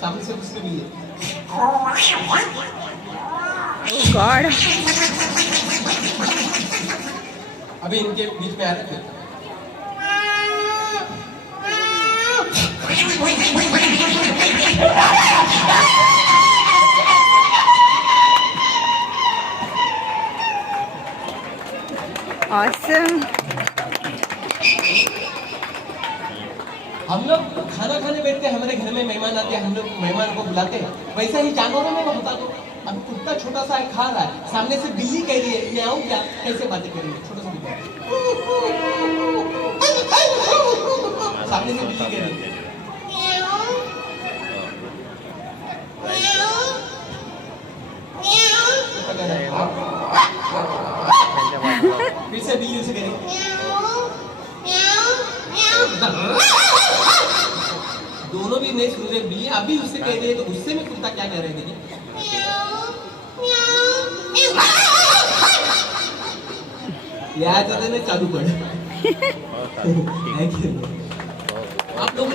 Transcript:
सामने से उसके भी है। Oh God. अभी इनके बीच में आ रहे थे। Awesome. हम लोग खाना खाने बैठते हैं, हमारे घर में मेहमान आते हैं, हम लोग मेहमान को बुलाते हैं, वैसा ही जानवरों में मैं बता दूं। अब कुत्ता छोटा सा है, खा रहा है, सामने से बिल्ली कह रही है मैं आऊं क्या, कैसे बातें करेंगे? छोटा सा बिल्ली सामने से बिल्ली कह रही है, कुत्ता कह रहा है, फिर से बिल्ली उसे कह रही है, दोनों भी नहीं सुन रहे, बिल्ली अभी उससे कह रही है तो उससे में कुत्ता क्या कह रहे हैं? यार चालू पड़ आप लोग